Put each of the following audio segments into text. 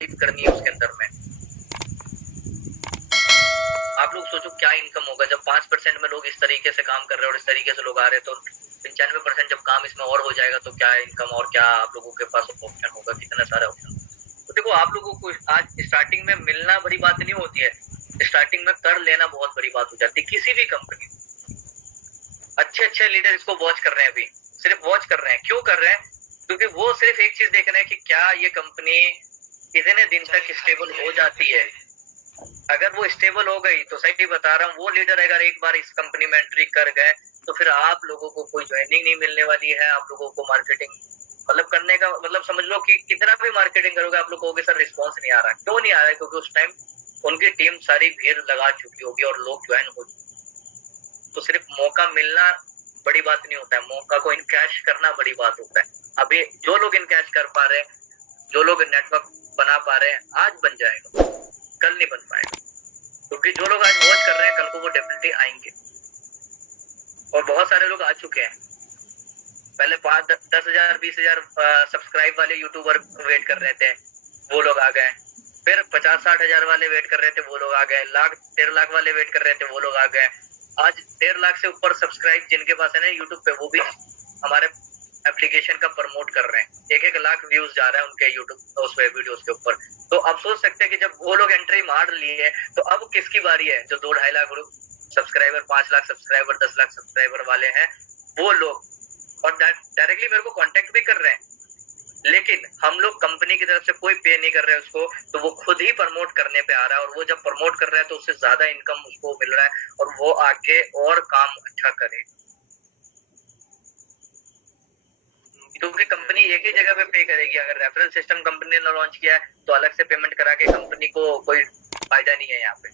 करनी है उसके अंदर में। आप लोग सोचो क्या इनकम होगा जब 5% में लोग इस तरीके से काम कर रहे हैं और इस तरीके से लोग आ रहे हैं, तो 95% जब काम इसमें और हो जाएगा तो क्या इनकम और क्या आप लोगों के पास ऑप्शन होगा, कितना सारा ऑप्शन। तो देखो आप लोगों को आज स्टार्टिंग में मिलना बड़ी बात नहीं होती है, स्टार्टिंग में कर लेना बहुत बड़ी बात हो जाती है किसी भी कंपनी। अच्छे लीडर इसको वॉच कर रहे हैं, अभी सिर्फ वॉच कर रहे हैं। क्यों कर रहे हैं? क्योंकि वो सिर्फ एक चीज देख रहे हैं कि क्या ये कंपनी कितने दिन तक स्टेबल हो जाती है। अगर वो स्टेबल हो गई तो सही बता रहा हूँ, वो लीडर अगर एक बार इस कंपनी में एंट्री कर गए तो फिर आप लोगों को कोई ज्वाइनिंग नहीं मिलने वाली है। आप लोगों को मार्केटिंग मतलब करने का मतलब समझ लो कि कितना भी मार्केटिंग करोगे आप लोगों के सर रिस्पॉन्स नहीं आ रहा। क्यों नहीं आ रहा है? क्योंकि उस टाइम उनकी टीम सारी भीड़ लगा चुकी होगी और लोग ज्वाइन हो चुके। तो सिर्फ मौका मिलना बड़ी बात नहीं होता है, मौका को इनकैश करना बड़ी बात होता है। अभी जो लोग इनकैश कर पा रहे हैं, जो लोग नेटवर्क बना पा रहे हैं, आज बन जाएगा, कल नहीं बन पाएगा। क्योंकि जो लोग आज वॉच कर रहे हैं कल को वो डेफिनेटली आएंगे और बहुत सारे लोग आ चुके हैं। पहले 5-10,000 20,000 सब्सक्राइब वाले यूट्यूबर वेट कर रहे थे, वो लोग आ गए। फिर 50-60 हजार वाले वेट कर रहे थे, वो लोग आ गए। 1,00,000 1,50,000 वाले वेट कर रहे थे, वो लोग आ गए। आज 1.5 लाख से ऊपर सब्सक्राइब जिनके पास है ना यूट्यूब पे, वो भी हमारे एप्लीकेशन का प्रमोट कर रहे हैं। 1-1 लाख व्यूज जा रहा है उनके यूट्यूब उस वीडियोस के ऊपर। तो आप सोच सकते हैं कि जब वो लोग एंट्री मार लिए तो अब किसकी बारी है? जो 2-2.5 lakh subscriber, 5 lakh subscriber, 10 lakh subscriber वाले हैं वो लोग, और डायरेक्टली मेरे को कांटेक्ट भी कर रहे हैं, लेकिन हम लोग कंपनी की तरफ से कोई पे नहीं कर रहे हैं उसको, तो वो खुद ही प्रमोट करने पे आ रहा है। और वो जब प्रमोट कर रहा है तो उससे ज्यादा इनकम उसको मिल रहा है और वो आगे और काम अच्छा करे। क्योंकि कंपनी एक ही जगह पे पे करेगी। अगर रेफरल सिस्टम कंपनी ने लॉन्च किया है तो अलग से पेमेंट करा के कंपनी को कोई फायदा नहीं है यहाँ पे।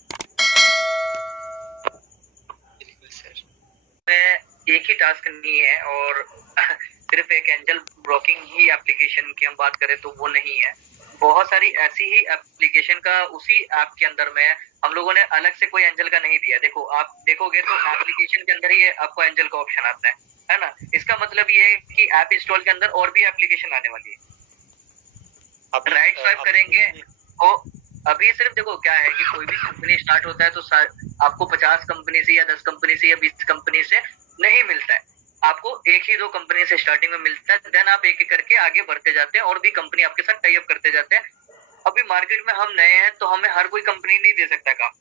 एक ही टास्क नहीं है और सिर्फ एक एंजल ब्रोकिंग ही एप्लीकेशन की हम बात करें तो वो नहीं है। बहुत सारी ऐसी ही एप्लीकेशन का उसी ऐप के अंदर में हम लोगों ने अलग से कोई एंजल का नहीं दिया। देखो आप देखोगे तो एप्लीकेशन के अंदर ही आपको एंजल का ऑप्शन आता है ना। इसका मतलब ये है कि ऐप इंस्टॉल के अंदर और भी एप्लीकेशन आने वाली है। आप राइट स्वाइप करेंगे तो अभी सिर्फ देखो क्या है कि कोई भी कंपनी स्टार्ट होता है तो आपको 50 कंपनी से या 10 कंपनी से या 20 कंपनी से नहीं मिलता है, आपको एक ही 2 कंपनी से स्टार्टिंग में मिलता है। देन आप एक एक करके आगे बढ़ते जाते हैं और भी कंपनी आपके साथ टाई अप करते जाते हैं। अभी मार्केट में हम नए हैं तो हमें हर कोई कंपनी नहीं दे सकता काम,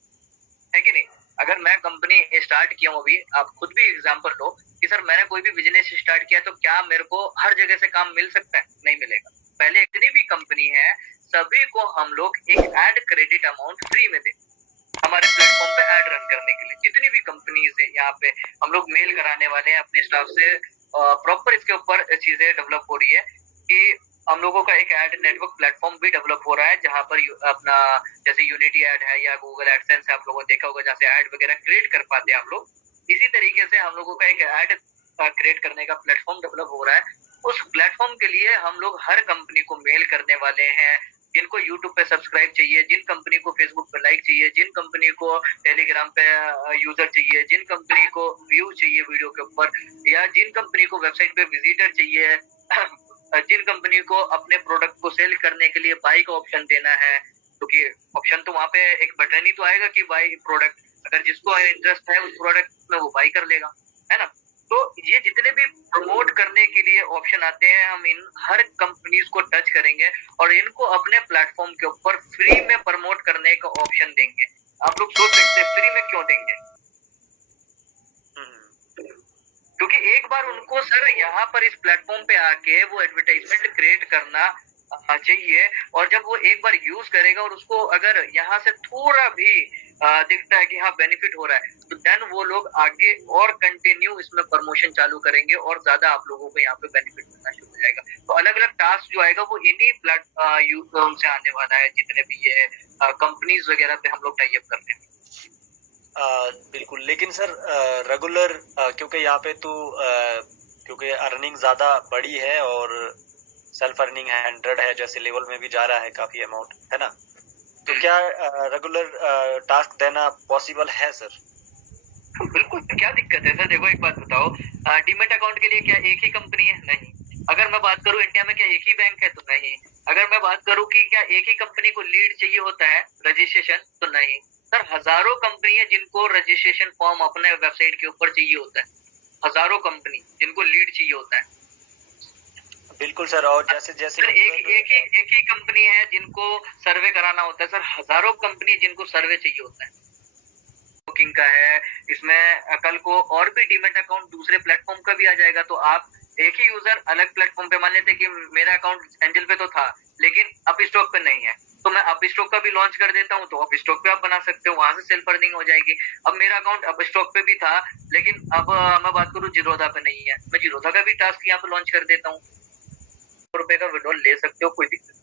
है कि नहीं? अगर मैं कंपनी स्टार्ट किया हूँ, अभी आप खुद भी एग्जांपल लो कि सर मैंने कोई भी बिजनेस स्टार्ट किया तो क्या मेरे को हर जगह से काम मिल सकता है? नहीं मिलेगा। पहले जितनी भी कंपनी है सभी को हम लोग एक ऐड क्रेडिट अमाउंट फ्री में दे हमारे प्लेटफॉर्म पे ऐड रन करने के लिए। जितनी भी कंपनीज है यहाँ पे हम लोग मेल कराने वाले हैं अपने स्टाफ से। प्रॉपर इसके ऊपर चीजें डेवलप हो रही है कि हम लोगों का एक ऐड नेटवर्क प्लेटफॉर्म भी डेवलप हो रहा है जहां पर अपना जैसे यूनिटी ऐड है या गूगल एडसेंस है, आप लोगों ने देखा होगा जहाँ से ऐड वगैरह क्रिएट कर पाते हैं हम लोग। इसी तरीके से हम लोगों का एक ऐड क्रिएट करने का प्लेटफॉर्म डेवलप हो रहा है। उस प्लेटफॉर्म के लिए हम लोग हर कंपनी को मेल करने वाले हैं। जिनको YouTube पे सब्सक्राइब चाहिए, जिन कंपनी को Facebook पे लाइक चाहिए, जिन कंपनी को टेलीग्राम पे यूजर चाहिए, जिन कंपनी को व्यू चाहिए वीडियो के ऊपर, या जिन कंपनी को वेबसाइट पे विजिटर चाहिए, जिन कंपनी को अपने प्रोडक्ट को सेल करने के लिए बाई का ऑप्शन देना है, क्योंकि ऑप्शन तो वहाँ पे एक बटन ही तो आएगा कि बाई प्रोडक्ट। अगर जिसको इंटरेस्ट है उस प्रोडक्ट में वो बाई कर लेगा, है ना। तो ये जितने भी प्रमोट करने के लिए ऑप्शन आते हैं हम इन हर कंपनीज को टच करेंगे और इनको अपने प्लेटफॉर्म के ऊपर फ्री में प्रमोट करने का ऑप्शन देंगे। आप लोग सोच सकते हैं फ्री में क्यों देंगे? क्योंकि एक बार उनको सर यहाँ पर इस प्लेटफॉर्म पे आके वो एडवर्टाइजमेंट क्रिएट करना चाहिए। और जब वो एक बार यूज करेगा और उसको अगर यहाँ से थोड़ा भी दिखता है कि हाँ बेनिफिट हो रहा है तो देन वो लोग आगे और कंटिन्यू इसमें प्रमोशन चालू करेंगे और ज्यादा आप लोगों को यहाँ पे बेनिफिट मिलना शुरू हो जाएगा। तो अलग अलग टास्क जो आएगा वो इन्हीं प्लेटफॉर्म से आने वाला है, जितने भी ये कंपनीज वगैरह पे हम लोग टाई अप करते हैं। बिल्कुल। लेकिन सर रेगुलर क्योंकि यहाँ पे तो क्योंकि अर्निंग ज्यादा बड़ी है और सेल्फ अर्निंग 100 है जैसे लेवल में भी जा रहा है काफी अमाउंट, है ना। तो क्या रेगुलर टास्क देना पॉसिबल है सर? बिल्कुल, क्या दिक्कत है सर? देखो एक बात बताओ, डीमेट अकाउंट के लिए क्या एक ही कंपनी है? नहीं, अगर मैं बात करूं इंडिया में क्या एक ही बैंक है, तो नहीं। अगर मैं बात करूं कि क्या एक ही कंपनी को लीड चाहिए होता है रजिस्ट्रेशन, तो नहीं। सर हजारों कंपनी है जिनको रजिस्ट्रेशन फॉर्म अपने वेबसाइट के ऊपर चाहिए होता है, हजारों कंपनी जिनको लीड चाहिए होता है। बिल्कुल सर, और जैसे जैसे सर एक ही कंपनी है जिनको सर्वे कराना होता है, सर हजारों कंपनी जिनको सर्वे चाहिए होता है। बुकिंग का है, इसमें कल को और भी डीमेट अकाउंट दूसरे प्लेटफॉर्म का भी आ जाएगा, तो आप एक ही यूजर अलग प्लेटफॉर्म पे, मान लेते कि मेरा अकाउंट एंजल पे तो था लेकिन अप स्टॉक पे नहीं है, तो मैं अप स्टॉक का भी लॉन्च कर देता हूँ, तो अप स्टॉक पे आप बना सकते हो, वहां से सेल्फ अर्निंग हो जाएगी। अब मेरा अकाउंट अप स्टॉक पे भी था, लेकिन अब मैं बात करूँ जीरोधा पे नहीं है, मैं जीरोधा का भी टास्क यहाँ पे लॉन्च कर देता हूँ, ₹100 का विड्रॉल ले सकते हो, कोई दिक्कत नहीं।